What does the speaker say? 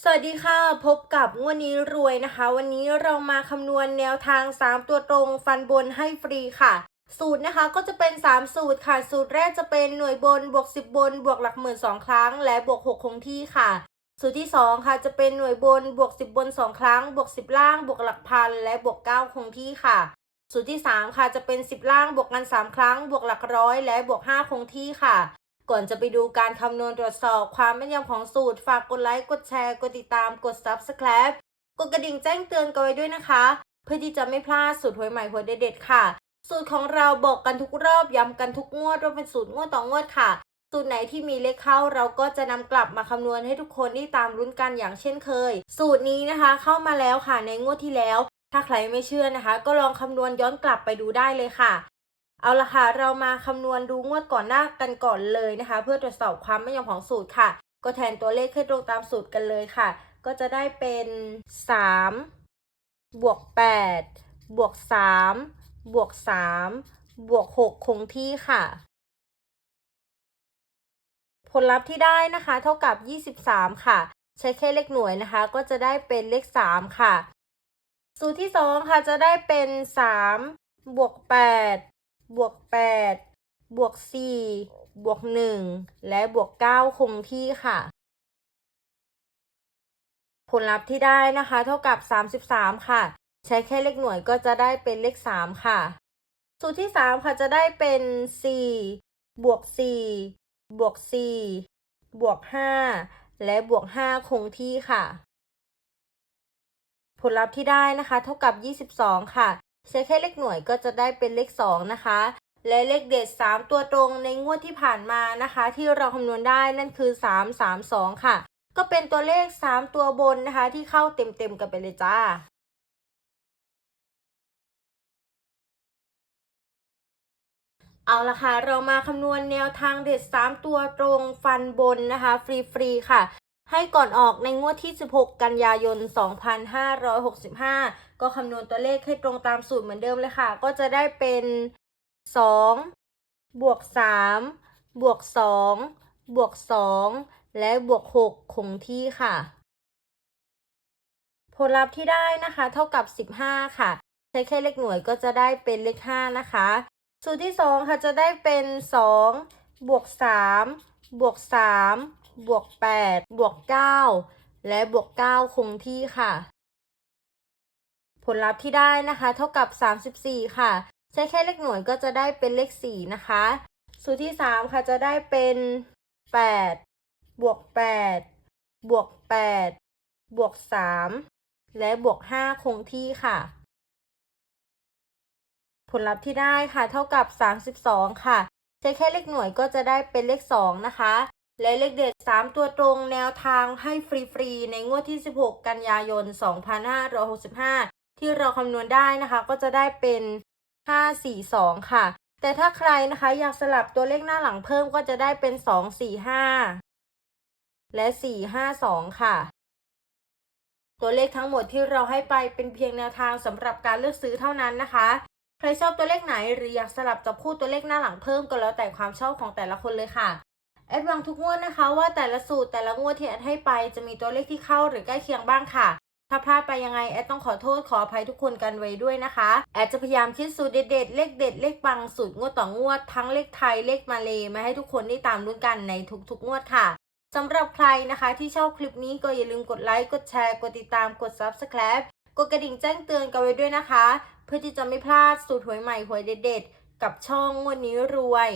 สวัสดีค่ะ พบกับงวดนี้รวยนะคะ วันนี้เรามาคำนวณแนวทาง 3 ตัวตรงฟันบนให้ฟรีค่ะ สูตรนะคะก็จะเป็น 3 สูตรค่ะ สูตรแรกจะเป็นหน่วยบนบวก 10 บน บวกหลักหมื่นสองครั้ง และบวก 6 คงที่ค่ะ สูตรที่ 2 ค่ะจะเป็นหน่วยบนบวก 10 บน 2 ครั้ง บวก 10 ล่าง บวกหลักพัน และบวก 9 คงที่ค่ะ สูตรที่ 3 ค่ะจะเป็น 10 ล่างบวกกัน 3 ครั้ง บวกหลักร้อย และบวก 5 คงที่ค่ะ ก่อนจะไปดูการคำนวณตรวจสอบความแม่นยำของสูตร ฝากกดไลค์กดแชร์ กดติดตามกด Subscribe กดกระดิ่งแจ้งเตือนกันไว้ด้วยนะคะ เพื่อที่จะไม่พลาดสูตรหวยใหม่หวยเด็ดๆค่ะ สูตรของเราบอกกันทุกรอบย้ำกันทุกงวดว่าเป็นสูตรงวดต่องวดค่ะ สูตรไหนที่มีเลขเข้าเราก็จะนำกลับมาคำนวณให้ทุกคนได้ตามลุ้นกันอย่างเช่นเคย สูตรนี้นะคะเข้ามาแล้วค่ะในงวดที่แล้ว ถ้าใครไม่เชื่อนะคะ ก็ลองคำนวณย้อนกลับไปดูได้เลยค่ะ เอาละค่ะ เรามาคำนวณดูงวดก่อนหน้ากันก่อนเลยนะคะ เพื่อตรวจสอบความแม่นยำของสูตรค่ะ ก็แทนตัวเลขให้ตรงตามสูตรกันเลยค่ะ ก็จะได้เป็น 3 บวก 8 บวก 3 บวก 3 บวก 6 คงที่ค่ะ ผลลัพธ์ที่ได้นะคะเท่ากับ 23 ค่ะ ใช้แค่เลขหน่วยนะคะ ก็จะได้เป็นเลข 3 ค่ะ สูตรที่ 2 ค่ะจะได้เป็น 3 บวก 8 บวก8บวก4บวก1และบวก9คงที่ค่ะ ผลลัพธ์ที่ได้นะคะ เท่ากับ33ค่ะ ใช้แค่เลขหน่วยก็จะได้เป็นเลข3ค่ะ สูตรที่3ค่ะจะได้เป็น4บวก4บวก4บวก5และบวก5คงที่ค่ะ ผลลัพธ์ที่ได้นะคะ เท่ากับ22ค่ะ ใช้แค่เลขหน่วยก็จะได้เป็นเลข 2 นะคะ และเลขเด็ด 3 ตัวตรงในงวดที่ผ่านมานะคะ ที่เราคำนวณได้นั่นคือ 3 3 2 ค่ะ ก็เป็นตัวเลข 3 ตัวบนนะคะ ที่เข้าเต็มๆกันไปเลยจ้าเอาละค่ะ เรามาคำนวณแนวทางเด็ด 3 ตัวตรงฟันบนนะคะ ฟรี ๆ ค่ะ ให้ก่อนออกในงวดที่ 16 กันยายน 2565 ก็คำนวณตัวเลขให้ตรงตามสูตรเหมือนเดิมเลยค่ะ ก็จะได้เป็น 2 บวก 3 บวก 2 บวก 2 และบวก 6 คงที่ค่ะ ผลลัพธ์ที่ได้นะคะ เท่ากับ 15 ค่ะ ใช้แค่เลขหน่วยก็จะได้เป็นเลข 5 นะคะ สูตรที่ 2 ค่ะจะได้เป็น 2 บวก 3 บวก 3 บวก8บวก9และบวก 9 คงที่ค่ะ ผลลัพธ์ที่ได้นะคะ เท่ากับ 34 ค่ะ ใช้แค่เลขหน่วยก็จะได้เป็นเลข 4 นะคะ สูตรที่ 3 ค่ะจะได้เป็น 8 บวก 8 บวก 8 บวก 3 และบวก 5 คงที่ค่ะผลลัพธ์ที่ได้ค่ะเท่ากับ 32 ค่ะ ใช้แค่เลขหน่วยก็จะได้เป็นเลข 2 นะคะ และเลขเด็ด 3 ตัวตรงแนวทางให้ฟรีๆ ในงวดที่ 16 กันยายน 2565 ที่เราคำนวณได้นะคะ ก็จะได้เป็น 542 ค่ะ แต่ถ้าใครนะคะอยากสลับตัวเลขหน้าหลังเพิ่มก็จะได้เป็น 245 และ 452 ค่ะ ตัวเลขทั้งหมดที่เราให้ไปเป็นเพียงแนวทางสำหรับการเลือกซื้อเท่านั้นนะคะใครชอบตัวเลขไหนหรืออยากสลับจับคู่ตัวเลขหน้าหลังเพิ่มก็แล้วแต่ความชอบของแต่ละคนเลยค่ะ แอดหวังทุกงวดนะคะว่าแต่ละสูตรแต่ละงวดที่แอดให้ไปจะมีตัวเลขที่เข้าหรือใกล้เคียงบ้างค่ะ ถ้าพลาดไปยังไงแอดต้องขอโทษขออภัยทุกคนกันไว้ด้วยนะคะ แอดจะพยายามคิดสูตรเด็ดๆเลขเด็ดเลขปังสูตรงวดต่องวด ทั้งเลขไทยเลขมาเลยมาให้ทุกคนได้ตามลุ้นกันในทุกๆงวดค่ะสำหรับใครนะคะที่ชอบคลิปนี้ก็อย่าลืมกดไลค์กดแชร์กดติดตามกด Subscribe กดกระดิ่งแจ้งเตือนกันไว้ด้วยนะคะ เพื่อที่จะไม่พลาดสูตรหวยใหม่หวยเด็ดๆ กับช่องงวดนี้รวย